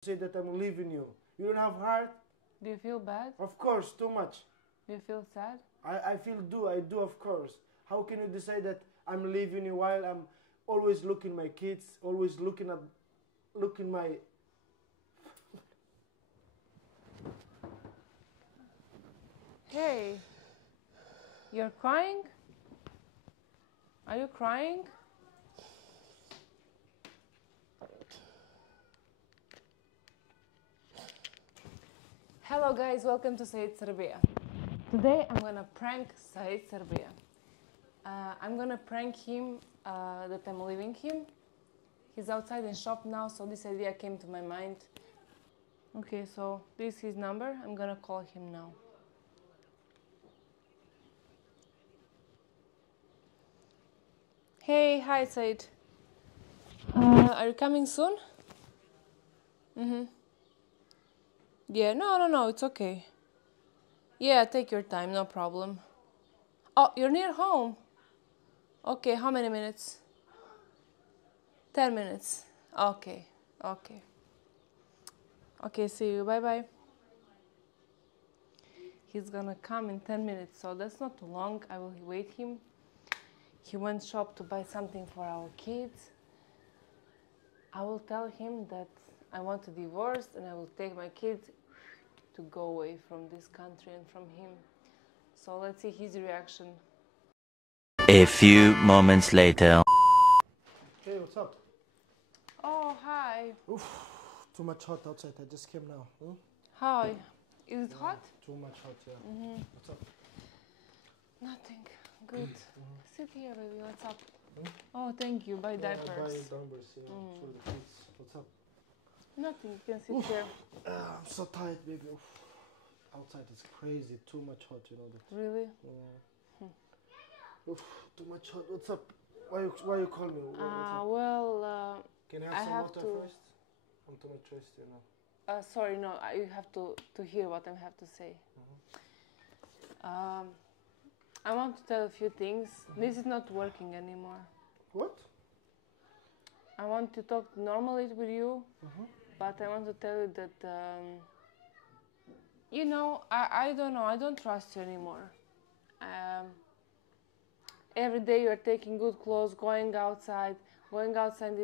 say that I'm leaving you. You don't have heart? Do you feel bad? Of course, too much. Do you feel sad? I do, of course. How can you decide that I'm leaving you while I'm always looking my kids, always looking my... Hey, you're crying? Are you crying? Hello guys, welcome to Said Serbia. Today I'm gonna prank Said Serbia. I'm gonna prank him that I'm leaving him. He's outside in shop now, so this idea came to my mind. Okay, so this is his number. I'm gonna call him now. Hey, hi Said. Are you coming soon? Yeah, no, it's okay. Yeah, take your time, no problem. Oh, you're near home? Okay, how many minutes? 10 minutes. Okay. Okay, see you, bye-bye. He's gonna come in 10 minutes, so that's not too long. I will wait him. He went shop to buy something for our kids. I will tell him that I want a divorce and I will take my kids to go away from this country and from him. So let's see his reaction. A few moments later. Hey, what's up? Oh, hi. Oof, too much hot outside. I just came now. Hi. Is it hot? Too much hot, yeah. What's up? Nothing. Good. Sit here, baby. What's up? Oh, thank you. Buy diapers. I buy diapers, for the kids. What's up? Nothing. You can sit here. I'm so tired, baby. Oof. Outside is crazy. Too much hot, you know that. Really? Oof, too much hot. What's up? Why you call me? Well, can I I have some have water to- first? I'm too much thirsty, you know. sorry, no. You have to hear what I have to say. I want to tell a few things. This is not working anymore. What? I want to talk normally with you, but I want to tell you that, you know, I don't know, I don't trust you anymore. Every day you are taking good clothes, going outside in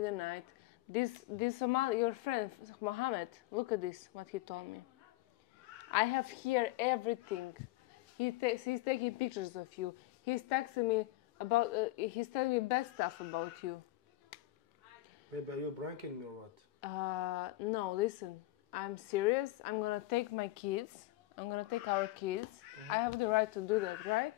the night. This Somali, your friend, Mohammed, look at this, what he told me. I have here everything. He's taking pictures of you. He's texting me about, he's telling me bad stuff about you. Baby, are you pranking me or what? No, listen. I'm serious. I'm gonna take my kids. I'm gonna take our kids. I have the right to do that, right?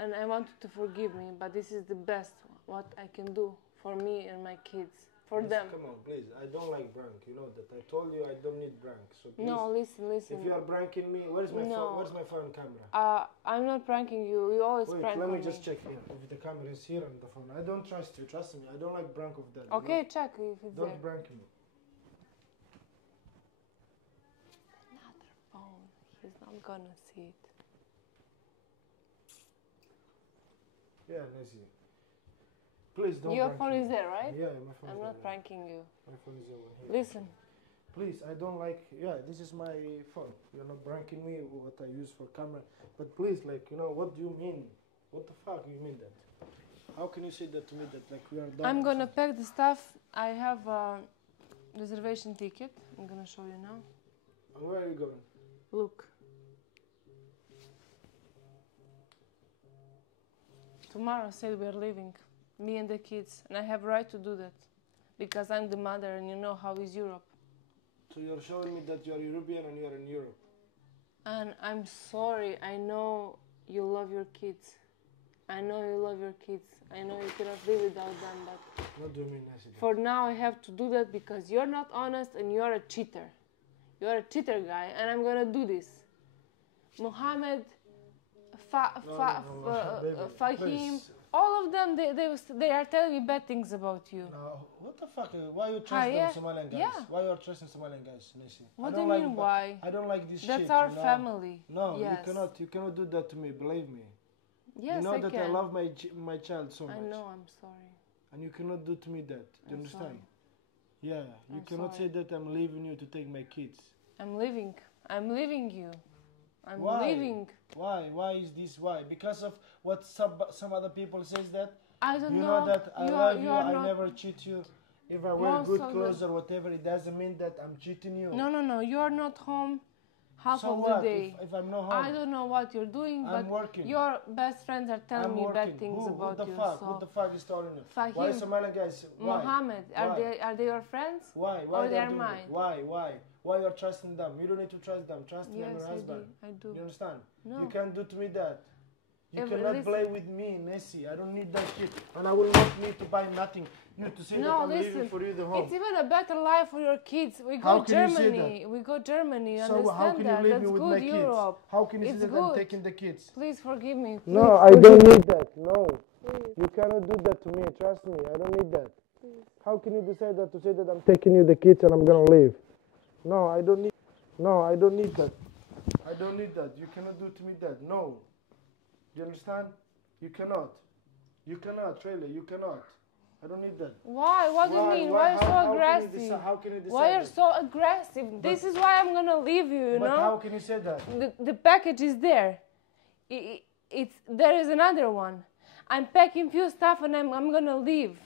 And I want you to forgive me, but this is the best what I can do for me and my kids. For them. Come on, please. I don't like prank. You know that. I told you I don't need prank. So please. No, listen. If you are pranking me, where's my phone? Where's my phone camera? I'm not pranking you. You always Wait, prank let me on just check here. If the camera is here on the phone. I don't trust you. Trust me. I don't like prank of that. Okay, check if it's Don't there. prank me. Another phone. He's not gonna see it. Yeah, Nesi. Please don't Your prank phone me. is there, right? Yeah, my phone I'm is not there. pranking you. My phone is there. Here. Listen. Please, I don't like... Yeah, this is my phone. You're not pranking me, what I use for camera. But please, like, you know, what do you mean? What the fuck you mean that? How can you say that to me that, like, we are done? I'm gonna pack the stuff. I have a reservation ticket. I'm gonna show you now. And where are you going? Look. Tomorrow said we're leaving. Me and the kids. And I have right to do that. Because I'm the mother and you know how is Europe. So you're showing me that you're European and you're in Europe. And I'm sorry. I know you love your kids. I know you love your kids. I know you cannot live without them, but What do you mean, Nesi? for now I have to do that because you're not honest and you're a cheater. You're a cheater guy and I'm gonna do this. Mohammed, Fahim, please. all of them, they are telling me bad things about you. No, what the fuck? Why you trust them Somalian guys? Yeah. Why you are trusting Somalian guys, Nesi? What do you mean, why? I don't like this shit. That's our you know? family. No, Yes. you cannot do that to me, believe me. Yes, you know I that can. I love my child so much. I know, I'm sorry. And you cannot do to me that. Do you I'm understand? sorry. Yeah, you I'm cannot sorry. say that I'm leaving you to take my kids. I'm leaving. I'm leaving you. I'm Why? leaving. Why? Why is this why? Because of what some other people says that? I don't You know. know that I You love are you, not. I never cheat you. If I wear Most good of clothes the- or whatever, it doesn't mean that I'm cheating you. No. You are not home half So of what? the day. If I'm not home, I don't know what you're doing, I'm but working. your best friends are telling I'm me working. bad things Who about the you. fuck? So Who the fuck is telling you? Why Fahim, Somalian guys? Why? Mohammed, Why? are they your friends? Why? Or they they're are doing mine? it? Why? Why you're trusting them? You don't need to trust them. Trust me, I'm Yes, your husband. I do. You understand? No. You can't do to me that. You Every- cannot listen. play with me, Nesi. I don't need that shit. And I will not need to buy nothing. You to say that No, I'm leaving listen. for you the home. It's even a better life for your kids. We How go can you say Germany. We go Germany. You So understand how can you that? leave That's me with good my kids? Europe. How can you It's say that good. I'm taking the kids? Please forgive me. No, I don't need that. No. You cannot do that to me. Trust me. I don't need that. How can you decide that to say that I'm taking you the kids and I'm gonna leave? No, I don't need. No, I don't need that. I don't need that. You cannot do to me that. No. Do you understand? You cannot. You cannot, really. You cannot. I don't need that. Why? What do you mean? Why are you so How can you aggressive? how can you decide Why are you that? so aggressive? This is why I'm gonna leave you. But know. how can you say that? The package is there. There is another one. I'm packing few stuff and I'm gonna leave,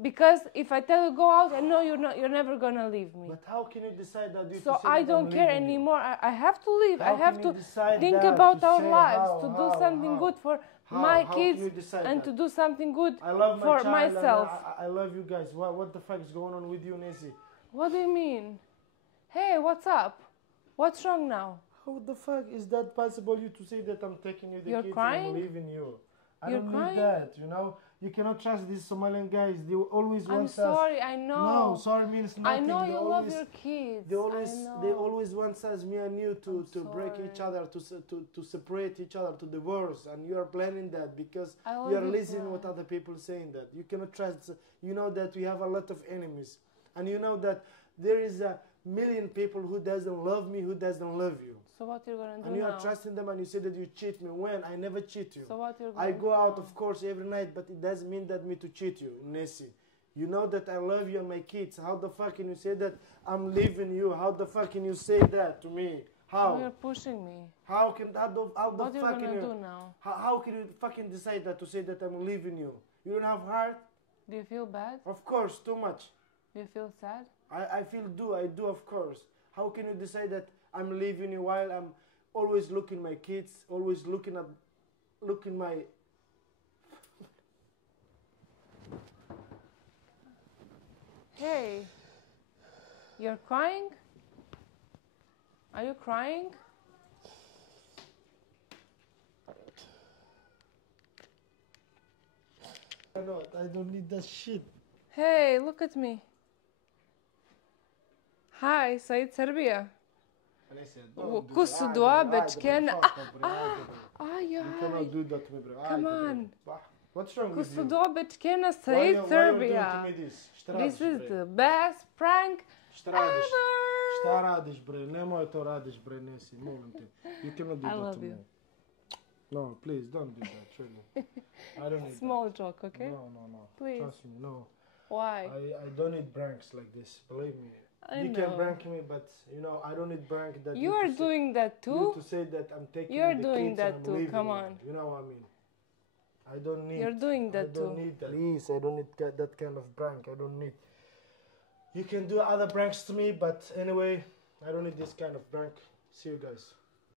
because if I tell you go out, I know you're never gonna leave me. But how can you decide that? You So to say I that don't I'm care leaving you? anymore. I have to leave. How I have can you to decide think that, about to our say lives, how, to do how, something how? good for How? my How kids can you decide and that? to do something good I love my for child myself. and I love you guys. What the fuck is going on with you, Nesi? What do you mean? Hey, what's up? What's wrong now? How the fuck is that possible? You to say that I'm taking you the You're kids crying? and I'm leaving you? I You're don't crying? need that. You know, you cannot trust these Somalian guys. They always I'm want us. sorry. I know. No, sorry means I nothing. know They you love always- your kids. They always, I know. they always want us, me and you, to break sorry. each other, to separate each other, to divorce, and you are planning that because I love you are you listening too. what other people saying that you cannot trust. You know that we have a lot of enemies, and you know that there is a million people who doesn't love me, who doesn't love you, So what you're gonna do and you now? are trusting them, and you say that you cheat me. When I never cheat you. So what you're gonna I do go out, now? of course, every night, but it doesn't mean that me to cheat you, Nesi. You know that I love you and my kids. How the fuck can you say that I'm leaving you? How the fuck can you say that to me? How? You're pushing me. How the What fuck you're can gonna you? do now? How can you fucking decide that to say that I'm leaving you? You don't have heart? Do you feel bad? Of course, too much. Do you feel sad? I do, of course. How can you decide that I'm leaving you while I'm always looking my kids, always looking my. Hey, you're crying? Are you crying? I don't need that shit. Hey, look at me. Hi, Said Serbia. And I said, Kusu dua bečken. You cannot do that to me, bro. Come on. What's wrong with Kusu you? dua bečkena Why Said you doing Serbia. to me this? Šta This radiš, is bre? the best prank Šta radiš? ever. Šta radiš, bre? Nemoj to radiš, bre, Nesi, molim te. You cannot do I that love to you. me. No, please, don't do that, really. I don't need Small joke, that. okay? No. Please. Trust me, no. Why? I don't need pranks like this, believe me. I You know. can prank me, but, you know, I don't need prank that You to are say- doing that You too? to say that I'm taking You're the doing kids that and I'm too, leaving come you. on. You know what I mean? I don't need. You're doing that I don't too. need that. Please, I don't need that kind of prank. I don't need. You can do other pranks to me, but anyway, I don't need this kind of prank. See you guys.